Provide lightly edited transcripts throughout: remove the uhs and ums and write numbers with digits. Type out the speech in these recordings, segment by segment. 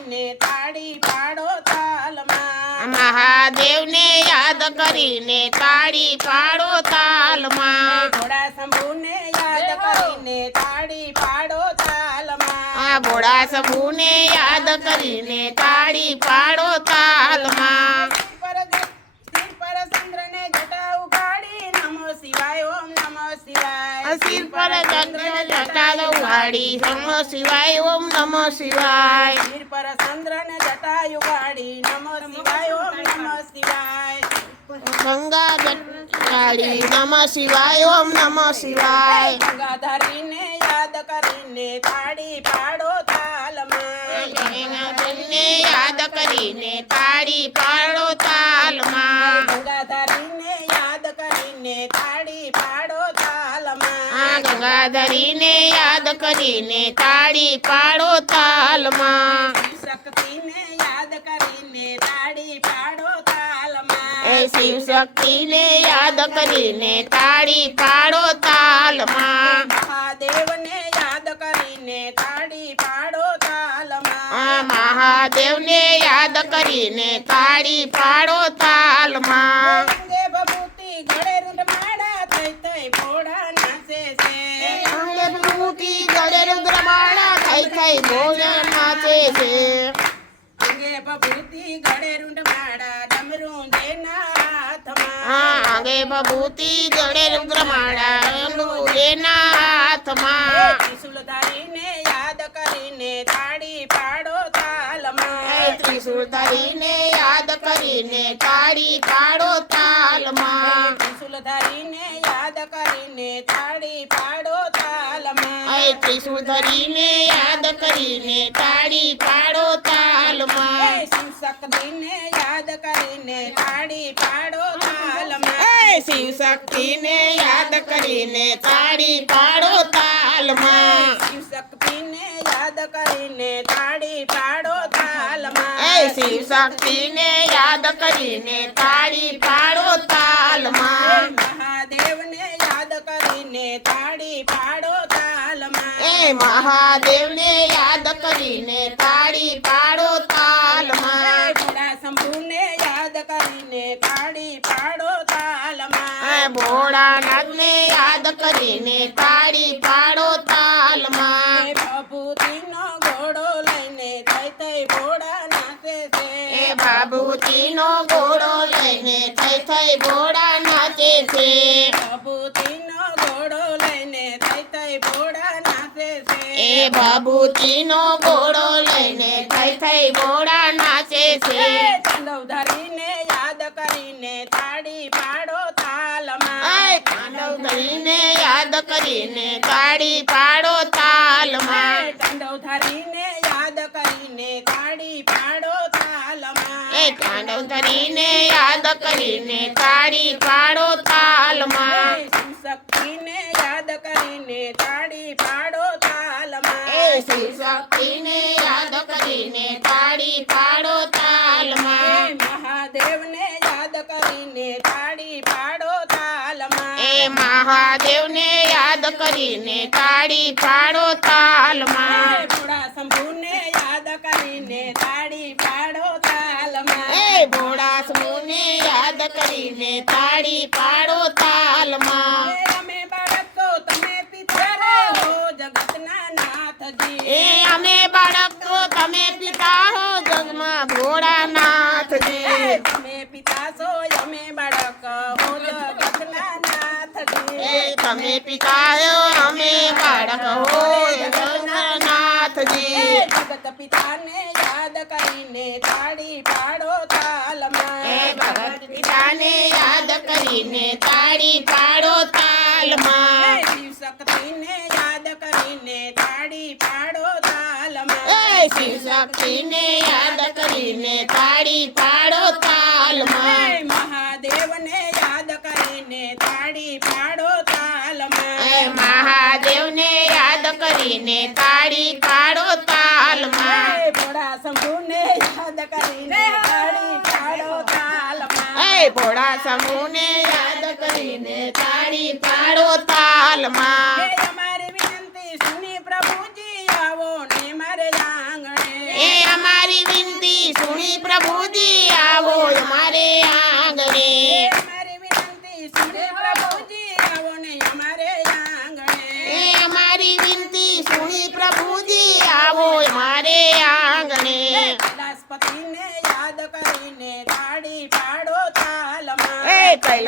કરીને તાળી પાડો તાલમાં મહાદેવને યાદ કરીને તાળી પાડો તાલમાં ભોળા શંભુને યાદ કરીને તાળી પાડો તાલમાં ભોળા શંભુને યાદ કરીને તાળી પાડો તાલમાં સિર પર ચંદ્રને જટા ઉગાડી નમો શિવાય ઓમ નમો શિવાય સિર પર જટા ઉગાડી નમો શિવાય ઓમ નમો શિવાય સિર પર ચંદ્રને જટા ઉગાડી નમો શિવાય ઓમ નમો શિવાય ગંગા જટાડી નમો શિવાય ઓમ નમો શિવાય ગંગાધરીને યાદ કરીને તાળી પાડો તાલમાં ગંગાધરીને યાદ કરીને તાળી પાડો તાલમાં ગંગાધરીને યાદ કરીને તાળી પાડો તાલમાં ગંગાધરીને યાદ કરીને તાળી પાડો તાલમાં શક્તિને યાદ કરીને તાળી પાડો તાલમાં શિવ શક્તિને યાદ કરીને તાળી પાડો તાલમાં મહાદેવને યાદ કરીને તાળી પાડો તાલમાં મહાદેવને યાદ કરીને તાળી પાડો તાલમાં અંગે ભભૂતિ ગળે રૂંઢમાળા થઈ થઈ ભોળા નાચે છે અંગે ભભૂતિ ગળે રૂંઢમાળા થઈ થઈ ભોળા નાચે છે અંગે ભભૂતિ ગળે રૂંઢમાળા ડમરું જેના હાથમાં અંગે ભભૂતિ ગળે રૂંઢમાળા એના હાથમાં ત્રિશુલધારીને યાદ કરીને તાળી પાડો તાલમાં ત્રિશુલધારીને યાદ કરીને તાળી પાડો તાલમાં ત્રિશુલધારીને યાદ કરીને તાળી પાડો તાલમાં ત્રિશુલધારીને યાદ કરીને તાળી પાડો તાલમાં શિવ શક્તિને યાદ કરીને તાળી પાડો તાલમાં શિવ શક્તિને યાદ કરીને તાળી પાડો તાલમાં શિવ શક્તિને યાદ કરીને તાળી પાડો તાલમાં શિવ શક્તિને યાદ કરીને તાળી પાડો તાલમાં મહાદેવને યાદ કરીને તાળી પાડો તાલમાં મહાદેવને યાદ કરીને તાળી પાડો તાલમાં ભોળા શંભુને યાદ કરીને તાળી પાડો તાલમાં ભોળાનાથને યાદ કરીને તાળી પાડો તાલમાં ભભૂતિનો ઘોડો લઈને થઈ થઈ ભોળા નાચે છે બાબુજીનો ઘોડો લઈને થઈ થઈ ભોળા નાચે છે ભભૂતિનો ઘોડો લઈને થઈ થઈ ભોળા નાચે છે બાબુજીનો ઘોડો લઈને થઈ થઈ ભોળા નાચે છે તાંડવ ધરીને યાદ કરીને તાળી પાડો તાલમાં તાંડવ ધરીને યાદ કરીને તાળી પાડો તાલમાં તાંડવ ધરીને યાદ કરીને તાળી પાડો તાલમાં તાંડવ ધરીને યાદ કરીને તાળી પાડો તાલમાં શિવ શક્તિને યાદ કરીને તાળી પાડો તાલમાં શિવ શક્તિને યાદ કરીને તાળી પાડો તાલમાં મહાદેવને યાદ કરીને તાળી પાડો તાલમાં મહાદેવને યાદ કરીને તાળી પાડો તાલમાં ભોળા શંભુને યાદ કરીને તાળી પાડો તાલમાં ભોળા શંભુને યાદ કરીને તાળી પાડો તાલમાં અમે બાળકો તમે પિતા હો જગતના નાથજી અમે બાળકો તમે પિતા હો જગમાં ભોળાનાથજી તમે પિતા છો અમે બાળક હો જગતના નાથજી તમે પિતા હો અમે બાળક હો જગન્નાથજી જગત પિતાને યાદ કરીને તાળી પાડો તાલમાં ભગત પિતાને યાદ કરીને તાળી પાડો તાલમાં શિવ શક્તિને યાદ કરીને તાળી પાડો તાલમાં શિવ શક્તિને યાદ કરીને તાળી પાડો તાલમાં મહાદેવને યાદ કરીને તાળી પાડો તાલમાં મહાદેવને યાદ કરીને તાળી પાડો તાલમાં ભોળા શંભુને યાદ કરીને તાળી પાડો તાલમાં ભોળા શંભુને યાદ કરીને તાળી પાડો તાલમાં અમારી વિનંતી સુની પ્રભુજી આવો ને મારે આંગણે અમારી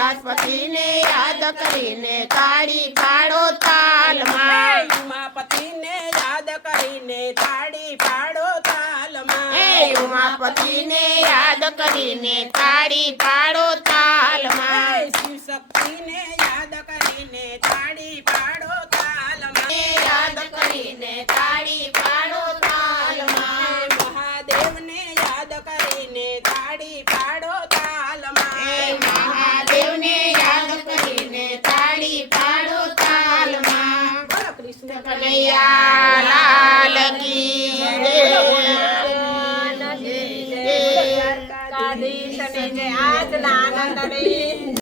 કૈલાસપતિને યાદ કરીને તાળી પાડો તાલમાં ઉમાપતિને યાદ કરીને તાળી પાડો તાલમાં હે ઉમાપતિને યાદ કરીને તાળી પાડો તાલમાં શિવ શક્તિને યાદ કરીને તાળી પાડો તાલમાં યાદ કરીને તાળી પાડો તાલમાં મહાદેવને યાદ કરીને તાળી પાડો તાલમાં મહાદેવને યાદ કરીને તાળી પાડો તાલમાં બોલો કૃષ્ણ કનૈયા લાલ કી જય. દ્વારકાધીશને જય. આજના આનંદને